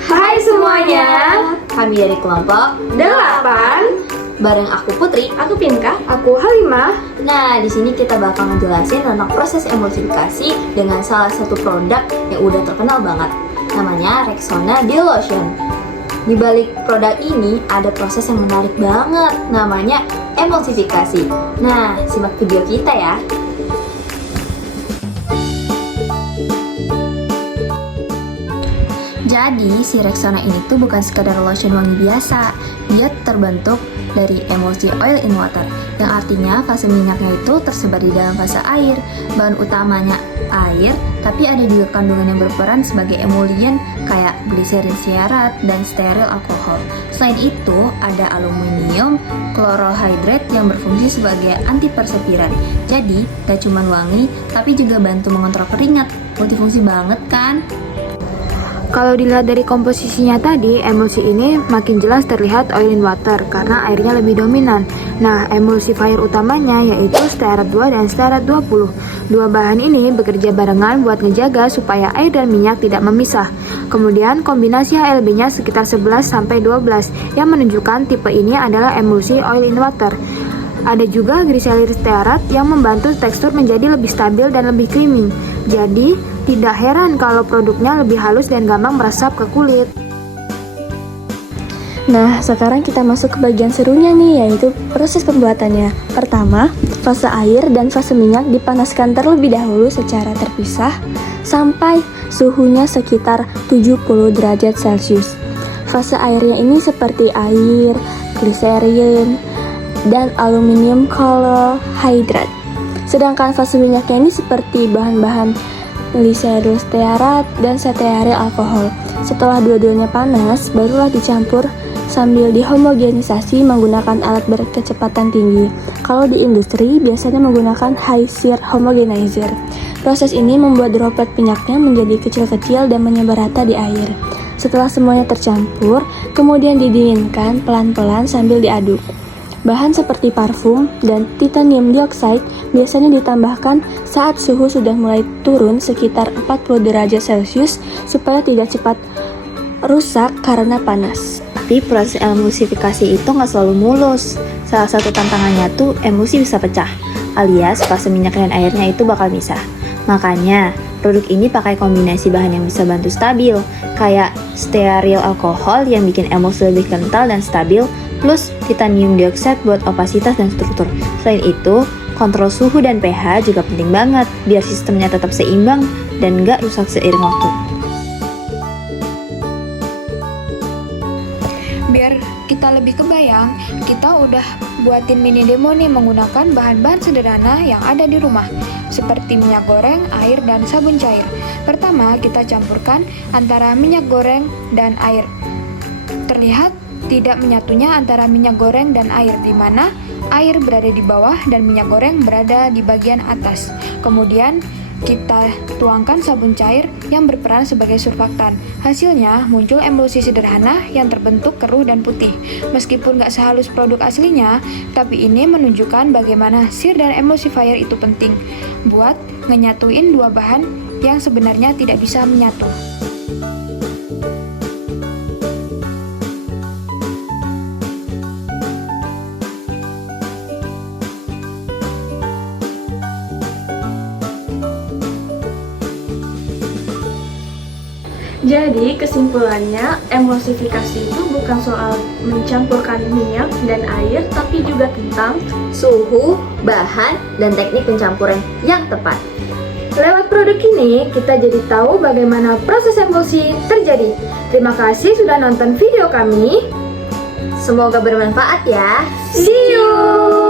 Hai semuanya, Kami dari kelompok 8. bareng aku Putri. Aku Pinka. Aku Halimah. Nah, di sini kita bakal ngejelasin tentang proses emulsifikasi dengan salah satu produk yang udah terkenal banget. Namanya Rexona Deal Lotion. Di balik produk ini ada proses yang menarik banget, namanya emulsifikasi. Nah, simak video kita ya. Jadi, si Rexona ini tuh bukan sekadar lotion wangi biasa. Dia terbentuk dari emulsi oil in water, yang artinya fase minyaknya itu tersebar di dalam fase air. Bahan utamanya air, tapi ada juga kandungan yang berperan sebagai emulien kayak gliserin stearat dan steril alkohol. Selain itu, ada aluminium chlorohydrate yang berfungsi sebagai antiperspiran. Jadi, gak cuma wangi, tapi juga bantu mengontrol keringat. Multifungsi banget kan? Kalau dilihat dari komposisinya tadi, emulsi ini makin jelas terlihat oil in water karena airnya lebih dominan. Nah, emulsifier utamanya yaitu stearat 2 dan stearat 20. Dua bahan ini bekerja barengan buat ngejaga supaya air dan minyak tidak memisah. Kemudian kombinasi HLB-nya sekitar 11-12 yang menunjukkan tipe ini adalah emulsi oil in water. Ada juga glycerin stearat yang membantu tekstur menjadi lebih stabil dan lebih creamy. Jadi, tidak heran kalau produknya lebih halus dan gampang meresap ke kulit. Nah, sekarang kita masuk ke bagian serunya nih, yaitu proses pembuatannya. Pertama, fase air dan fase minyak dipanaskan terlebih dahulu secara terpisah sampai suhunya sekitar 70 derajat Celcius. Fase airnya ini seperti air, gliserin, dan aluminium chlorohydrate. Sedangkan fase minyaknya ini seperti bahan-bahan gliseril stearat dan stearil alkohol. Setelah dua-duanya panas, barulah dicampur sambil dihomogenisasi menggunakan alat berkecepatan tinggi. Kalau di industri, biasanya menggunakan high shear homogenizer. Proses ini membuat droplet minyaknya menjadi kecil-kecil dan menyebar rata di air. Setelah semuanya tercampur, kemudian didinginkan pelan-pelan sambil diaduk. Bahan seperti parfum dan titanium dioxide biasanya ditambahkan saat suhu sudah mulai turun sekitar 40 derajat Celcius supaya tidak cepat rusak karena panas. Tapi proses emulsifikasi itu nggak selalu mulus. Salah satu tantangannya tuh emulsi bisa pecah, alias fase minyak dan airnya itu bakal misah. Makanya, produk ini pakai kombinasi bahan yang bisa bantu stabil, kayak stearil alkohol yang bikin emulsi lebih kental dan stabil, plus titanium dioxide buat opasitas dan struktur. Selain itu, kontrol suhu dan pH juga penting banget, biar sistemnya tetap seimbang dan nggak rusak seiring waktu. Biar kita lebih kebayang, kita udah buatin mini demo nih menggunakan bahan-bahan sederhana yang ada di rumah, seperti minyak goreng, air, dan sabun cair. Pertama, kita campurkan antara minyak goreng dan air. Terlihat tidak menyatunya antara minyak goreng dan air, di mana air berada di bawah dan minyak goreng berada di bagian atas. Kemudian kita tuangkan sabun cair yang berperan sebagai surfaktan. Hasilnya muncul emulsi sederhana yang terbentuk keruh dan putih. Meskipun nggak sehalus produk aslinya, tapi ini menunjukkan bagaimana shear dan emulsifier itu penting buat ngenyatuin dua bahan yang sebenarnya tidak bisa menyatu. Jadi kesimpulannya, emulsifikasi itu bukan soal mencampurkan minyak dan air, tapi juga tentang Suhu, bahan, dan teknik pencampuran yang tepat. lewat produk ini kita jadi tahu bagaimana proses emulsi terjadi. Terima kasih sudah nonton video kami. Semoga bermanfaat ya. See you!